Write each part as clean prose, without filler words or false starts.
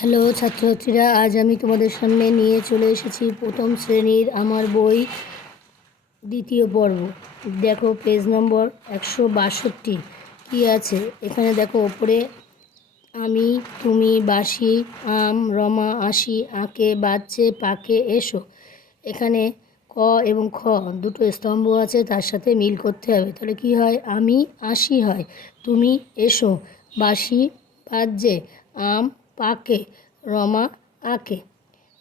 Hello ছাত্রছাত্রীরা, আজ আমি তোমাদের সামনে নিয়ে চলে এসেছি প্রথম শ্রেণীর আমার বই দ্বিতীয় পর্ব। দেখো পেজ নম্বর 162 কী আছে এখানে। দেখো ওপরে আমি, তুমি, বাসি, আম, রমা, আসি, আঁকে, বাচ্চে, পাকে, এসো। এখানে ক এবং খ দুটো স্তম্ভ আছে, তার সাথে মিল করতে হবে। তাহলে কি হয়? আমি আসি হয়, তুমি এসো, বাসি বাজে, আম পাকে, রমা আঁকে।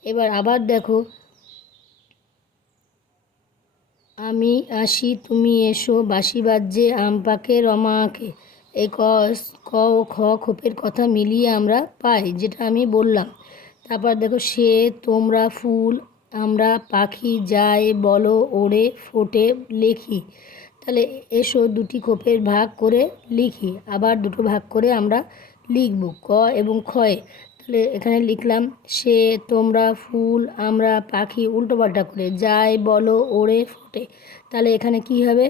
এবার আবার দেখো আমি আসি, তুমি এসো, বাঁশি বাজছে, আম পাকে, রমা আঁকে। এই ক ও খ খোপের কথা মিলিয়ে আমরা পাই, যেটা আমি বললাম। তারপর দেখো সে, তোমরা, ফুল, আমরা, পাখি, যায়, বলো, ওড়ে, ফোটে, লেখি। তাহলে এসো দুটি খোপের ভাগ করে লিখি, আবার দুটো ভাগ করে আমরা লিখব ক এবং খয়ে। তাহলে এখানে লিখলাম সে, তোমরা, ফুল, আমরা, পাখি, উল্টোপাল্টা করে, যায়, বলো, ওড়ে, ফোটে। তাহলে এখানে কি হবে?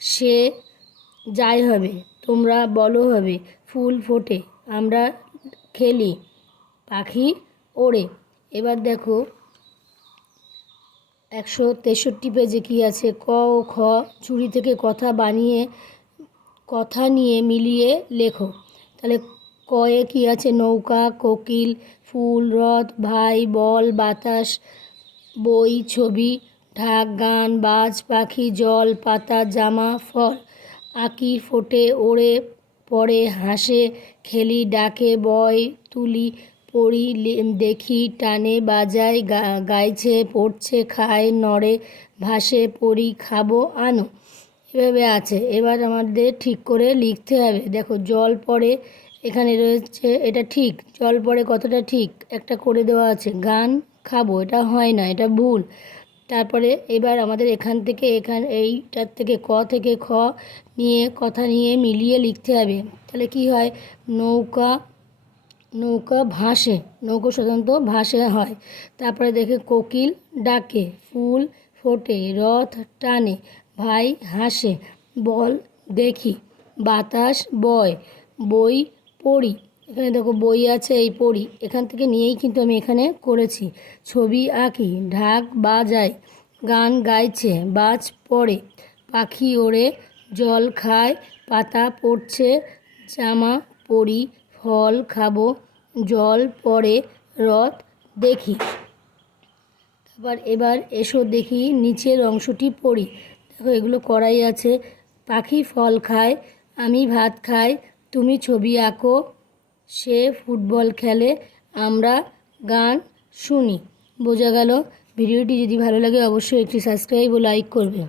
সে যায় হবে, তোমরা বলো হবে, ফুল ফোটে, আমরা খেলি, পাখি ওড়ে। এবার দেখো 163 পেজে কী আছে? ক ও খ চুরি থেকে কথা নিয়ে মিলিয়ে লেখো। তাহলে কয়ে কী আছে? নৌকা, কোকিল, ফুল, রথ, ভাই, বল, বাতাস, বই, ছবি, ঢাক, গান, বাজ, পাখি, জল, পাতা, জামা, ফল। আঁকি, ফোটে, ওড়ে, পড়ে, হাসে, খেলি, ডাকে, বয়, তুলি, পড়ি, দেখি, টানে, বাজায়, গাইছে, পড়ছে, খায়, নড়ে, ভাসে, পড়ি, খাবো, আনো। এভাবে আছে। এবার আমাদের ঠিক করে লিখতে হবে। দেখো জল পড়ে এখানে রয়েছে, এটা ঠিক। জল পড়ে কতটা ঠিক একটা করে দেওয়া আছে। গান খাবো, এটা হয় না, এটা ভুল। তারপরে এবার আমাদের এখান থেকে এইটার থেকে ক থেকে খ নিয়ে কথা নিয়ে মিলিয়ে লিখতে হবে। তাহলে কি হয়? নৌকা, নৌকা ভাসে, নৌকো সাধারণত ভাসে হয়। তারপরে দেখে কোকিল ডাকে, ফুল ফোটে, রথ টানে, ভাই হাসে, বল দেখি, বাতাস বয়, বই পড়ি। এখানে দেখো বই আছে, এই পড়ি এখান থেকে নিয়েই কিন্তু আমি এখানে করেছি। ছবি আঁকি, ঢাক বাজায়, গান গাইছে, বাজ পড়ে, পাখি ওড়ে, জল খায়, পাতা পড়ছে, জামা পরি, ফল খাবো, জল পড়ে, রথ দেখি। এবার এসো দেখি নিচের অংশটি পড়ি। দেখো এগুলো করাই আছে। পাখি ফল খায়, আমি ভাত খাই, তুমি ছবি আঁকো, সে ফুটবল খেলে, আমরা গান শুনি। বোঝা গেল? ভিডিওটি যদি ভালো লাগে অবশ্যই একটি সাবস্ক্রাইব ও লাইক করবে।